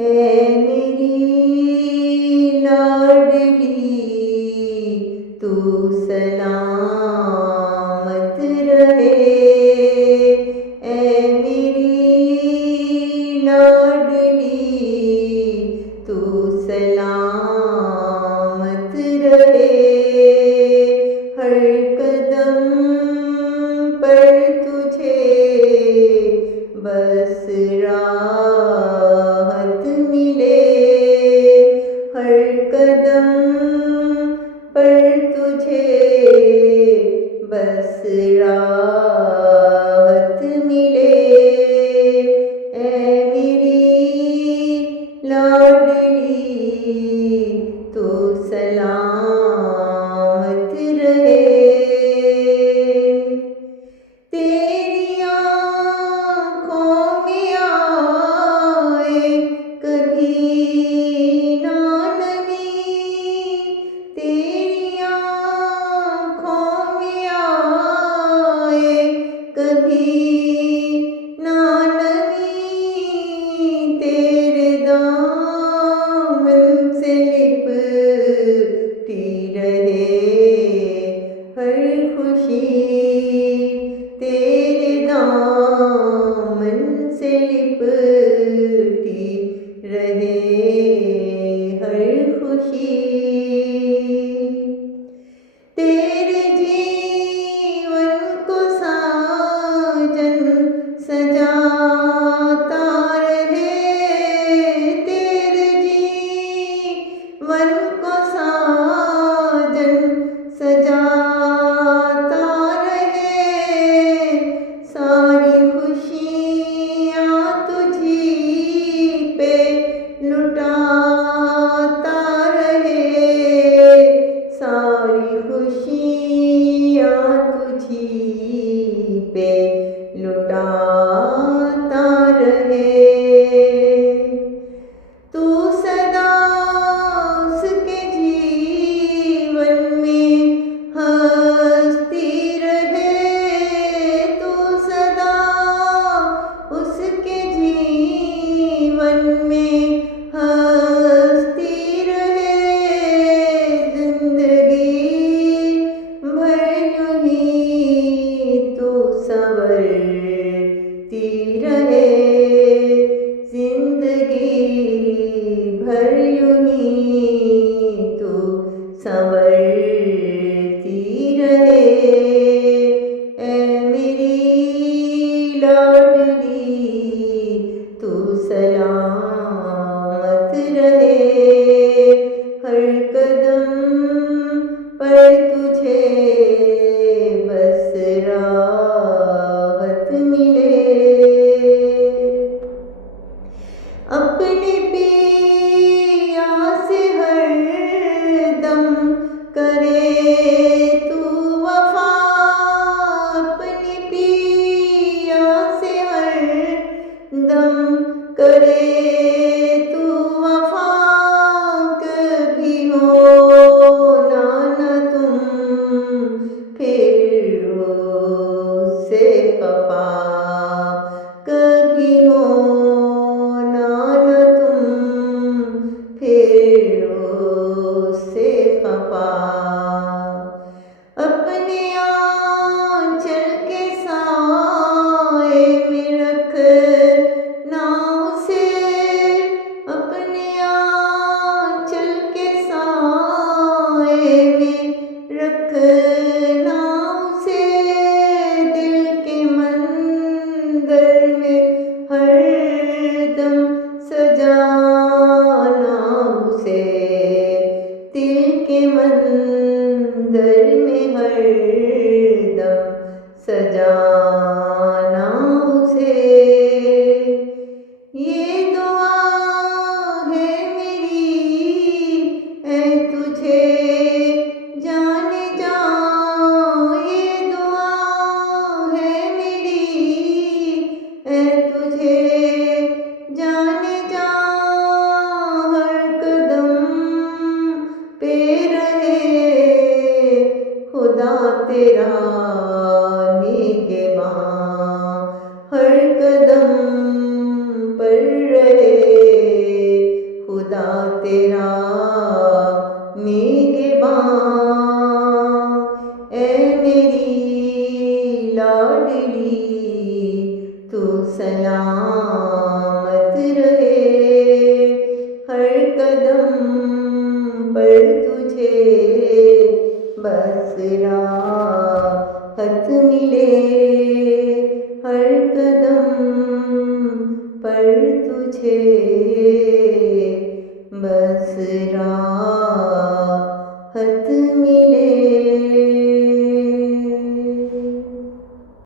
है मेरी लाडली तू सलामत रहे। ऐ मेरी लाडली तू सलामत रहे। हर कदम पर तुझे बस राहत मिले। हर कदम पर तुझे बस राहत मिले। ऐ मेरी लाडली तू सलामत रहे। तेरी आँखों में आए कभी ना नमी। तेरी आँखों में आए कभी ना नमी। तेरे दामन से लिपटी रहे हर खुशी। तेरे दामन से लिपटी रहे हर खुशी। तेरे जीवन को साजन सजाता रहे। तेरे जीवन को साजन सजाता रहे। सारी खुशियाँ तुझी पे लुटाता रहे। सारी खुशियाँ तुझी पे लुटाता रहे। तू सदा उसके जीवन में हंसती रहे। तू सदा उसके जीवन में हंसती रहे। जिंदगी भर यूं ही तू संवरती रहे। जिंदगी भर यूं ही तू संवरती रहे। ऐ मेरी लाडली तू सलामत रहे। हर कदम पर तुझे बस राहत मिले। अपने पिया से हर दम करे तू वफा। अपने पिया से हर दम करे तू वफा। कभी हो ना तुम फिर उससे खफा। कभी हो ना तुम लाडली तू सलामत रहे, हर कदम पर तुझे बस